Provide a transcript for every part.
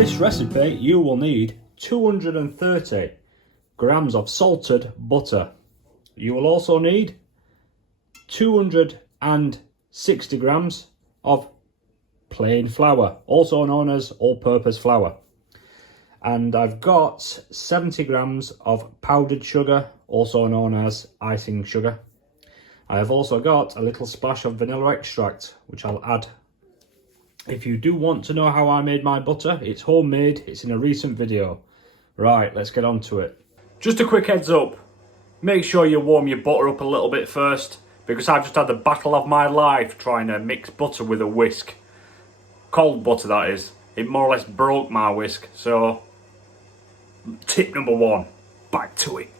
this recipe you will need 230 grams of salted butter. You will also need 260 grams of plain flour, also known as all-purpose flour. And I've got 70 grams of powdered sugar, also known as icing sugar. I have also got a little splash of vanilla extract, which I'll add. If you do want to know how I made my butter, it's homemade, it's in a recent video. Right, let's get on to it. Just a quick heads up, make sure you warm your butter up a little bit first, because I've just had the battle of my life trying to mix butter with a whisk. Cold butter, that is. It more or less broke my whisk, so tip number one, back to it.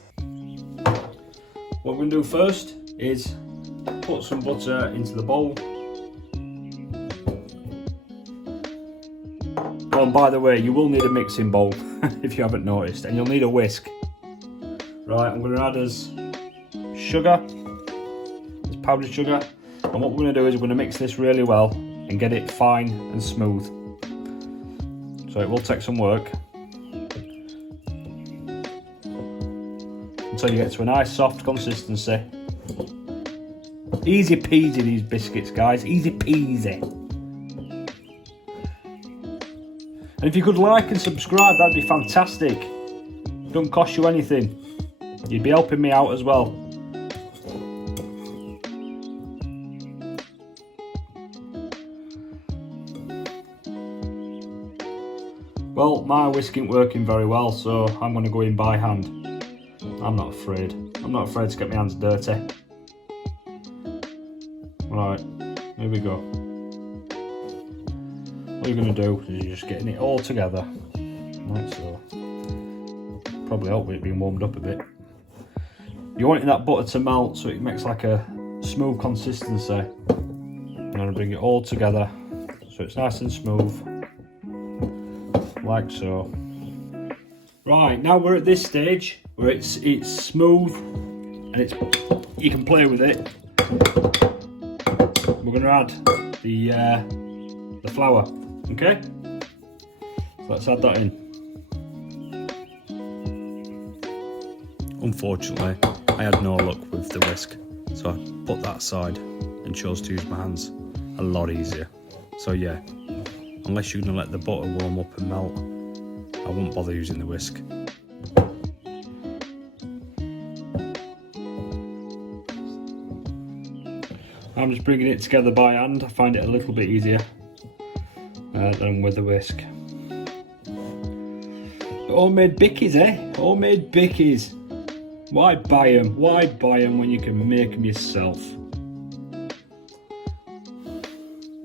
What we're going to do first is put some butter into the bowl. Oh, and by the way, you will need a mixing bowl if you haven't noticed, and you'll need a whisk. Right, I'm going to add as sugar, as powdered sugar, and what we're going to do is we're going to mix this really well and get it fine and smooth. So it will take some work until you get to a nice soft consistency. Easy peasy these biscuits, guys, easy peasy. And if you could like and subscribe, that'd be fantastic. It don't cost you anything. You'd be helping me out as well. Well, my whisk ain't working very well, so I'm going to go in by hand. I'm not afraid. I'm not afraid to get my hands dirty. Right, here we go. What you're going to do is you're just getting it all together, like so. Probably help with it being warmed up a bit. You're wanting that butter to melt so it makes like a smooth consistency. I'm going to bring it all together so it's nice and smooth, like so. Right, now we're at this stage where it's smooth and you can play with it. We're going to add the flour, okay? So let's add that in. Unfortunately, I had no luck with the whisk, so I put that aside and chose to use my hands. A lot easier. So yeah, unless you're going to let the butter warm up and melt, I won't bother using the whisk. I'm just bringing it together by hand. I find it a little bit easier than with the whisk. Homemade bickies, eh? Homemade bickies. Why buy them? Why buy them when you can make them yourself?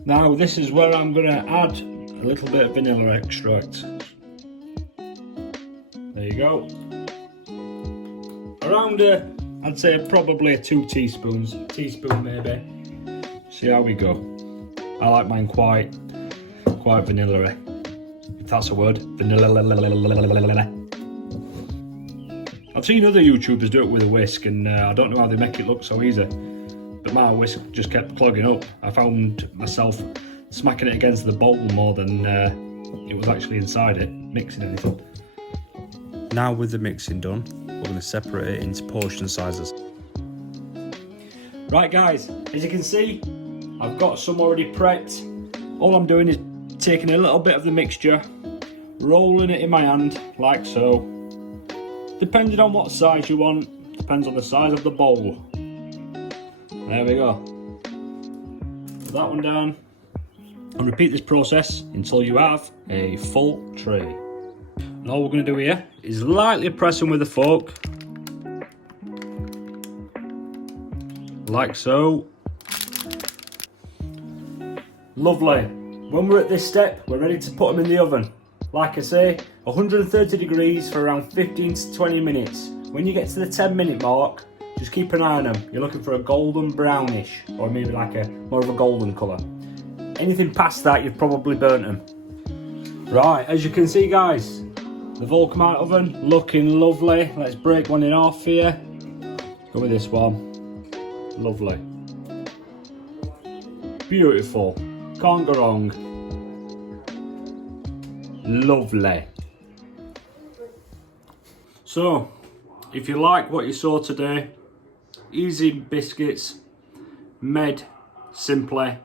Now this is where I'm going to add a little bit of vanilla extract. There you go. Around I'd say probably a 2 teaspoons, teaspoon maybe. See how we go. I like mine quite vanilla-y, if that's a word. Vanilla. I've seen other YouTubers do it with a whisk, and I don't know how they make it look so easy. But my whisk just kept clogging up. I found myself smacking it against the bowl more than it was actually inside it, mixing anything. Now with the mixing done, we're going to separate it into portion sizes. Right guys, as you can see, I've got some already prepped. All I'm doing is taking a little bit of the mixture, rolling it in my hand, like so. Depending on what size you want, depends on the size of the bowl. There we go. Put that one down. And repeat this process until you have a full tray. And all we're going to do here is lightly press them with a fork. Like so. Lovely. When we're at this step, we're ready to put them in the oven. Like I say, 130 degrees for around 15 to 20 minutes. When you get to the 10-minute mark, just keep an eye on them. You're looking for a golden brownish, or maybe like a more of a golden colour. Anything past that, you've probably burnt them. Right, as you can see guys, they've all come out of the oven, looking lovely. Let's break one in half here. Go with this one. Lovely. Beautiful. Can't go wrong. Lovely. So, if you like what you saw today, easy biscuits, made simply,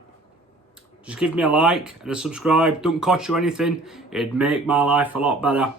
just give me a like and a subscribe. Don't cost you anything, it'd make my life a lot better.